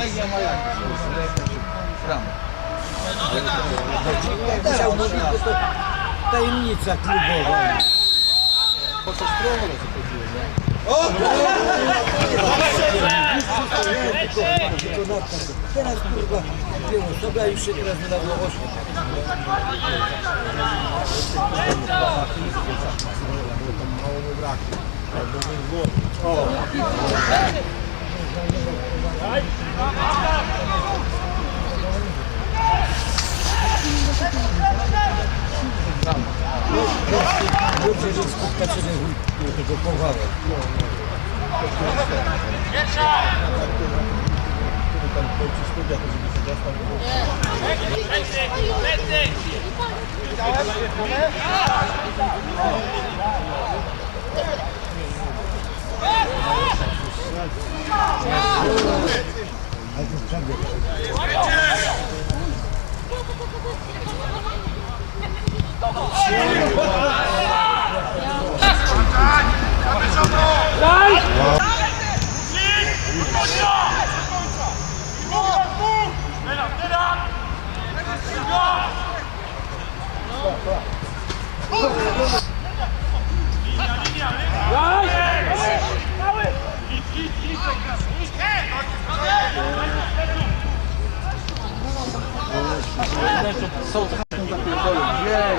Legia ma jak? Bramę. Musiał mówić, bo to tajemnica klubowa. Po co stroną co chodziło, nie? Teraz kurwa dwie osoby, a już się teraz wydało osiem. Dobrze, że skutka sobie tego powału. Oh! Są taką zapierdolą. Jej,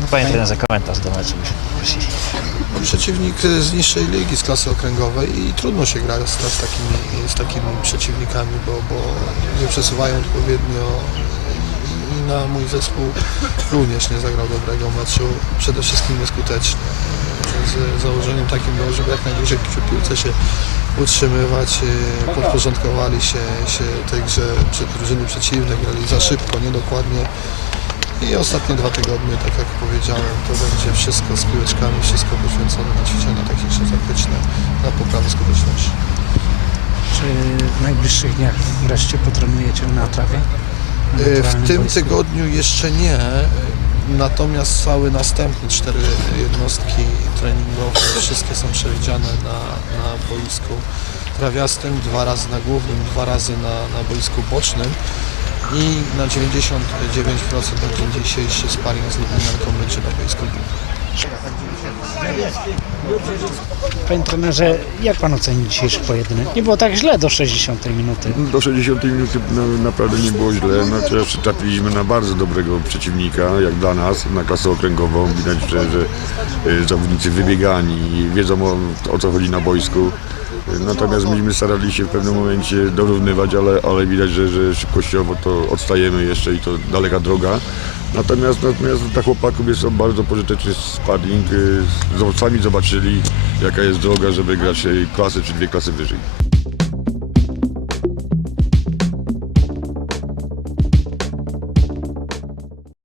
No panie trenerze, komentarz do meczu. No, przeciwnik z niższej ligi, z klasy okręgowej i trudno się gra z, z, takimi, z takimi przeciwnikami, bo, bo nie przesuwają odpowiednio i na mój zespół również nie zagrał dobrego meczu, przede wszystkim nieskutecznie. Z założeniem takim było, żeby jak najdłużej przy piłce się utrzymywać, e, podporządkowali się, się tej grze przed drużyny przeciwne, grali za szybko, niedokładnie. I ostatnie dwa tygodnie, tak jak powiedziałem, to będzie wszystko z piłeczkami, wszystko poświęcone na ćwiczenia techniczne, taktyczne, na poprawę skuteczności. Czy w najbliższych dniach wreszcie potrenujecie na trawie? Na E, W tym boisku? tygodniu jeszcze nie, natomiast cały następny cztery jednostki treningowe, wszystkie są przewidziane na, na boisku trawiastym, dwa razy na głównym, dwa razy na, na boisku bocznym i na 99% będzie dzisiejszy sparring z Lublinianką będzie na boisku. Panie trenerze, jak pan oceni dzisiejszy pojedynek? Nie było tak źle do 60 minuty. Do 60 minuty no, naprawdę nie było źle, no chociaż trafiliśmy na bardzo dobrego przeciwnika, jak dla nas, na klasę okręgową. Widać, że, że e, zawodnicy wybiegani, wiedzą o, o co chodzi na boisku. Natomiast myśmy starali się w pewnym momencie dorównywać, ale, ale widać, że, że szybkościowo to odstajemy jeszcze i to daleka droga. Natomiast, natomiast dla chłopaków jest to bardzo pożyteczny sparring. Sami zobaczyli, jaka jest droga, żeby grać e, klasę czy dwie klasy wyżej.